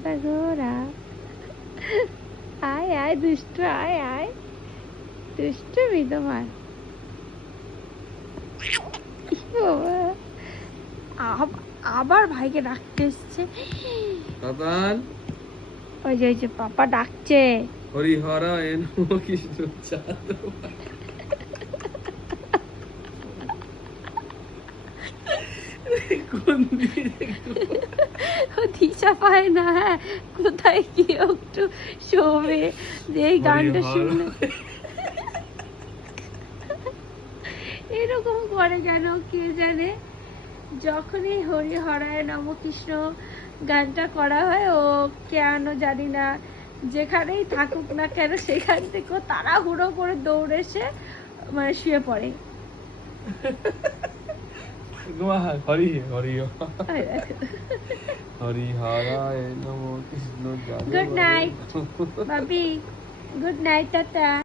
সাদা ঘোড়া, আয় আয় দুষ্টু, আয় আয় দুষ্টুমি তোমার। বাবা, আবার ভাইকে ডাকতে এসছে। বাবান, ওই যে পাপা ডাকছে। হরিহরা এন কৃষ্ণ যাদব। কোন দিকে ও দিশা পায় না, হ্যাঁ কোথায় কি একটু শোবে যে এই গানটা শুনলে। এরকম করে কেন কে জানে। যখনই হরি হরায় নম কৃষ্ণ গানটা করা হয়, ও কেন জানি না যেখানেই থাকুক না কেন সেখান থেকে তাড়াহুড়ো করে দৌড়ে এসে মানে শুয়ে পড়ে। হরি হরি হরিহরায় নমঃ কৃষ্ণ যাদব। গুড নাইট বাবি, গুড নাইট টাটা।